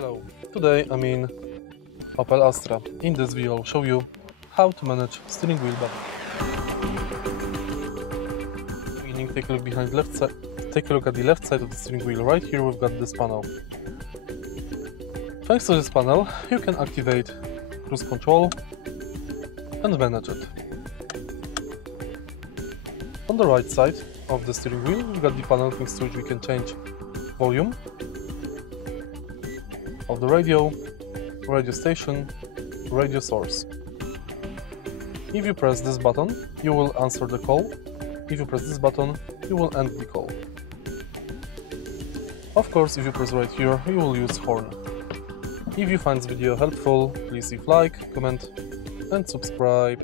Hello, today I'm in Opel Astra. In this video I'll show you how to manage steering wheel button. Meaning, take a look behind left side. Take a look at the left side of the steering wheel. Right here we've got this panel. Thanks to this panel you can activate cruise control and manage it. On the right side of the steering wheel we've got the panel thanks to which we can change volume of the radio, radio station, radio source. If you press this button, you will answer the call. If you press this button, you will end the call. Of course, if you press right here, you will use horn. If you find this video helpful, please leave like, comment and subscribe.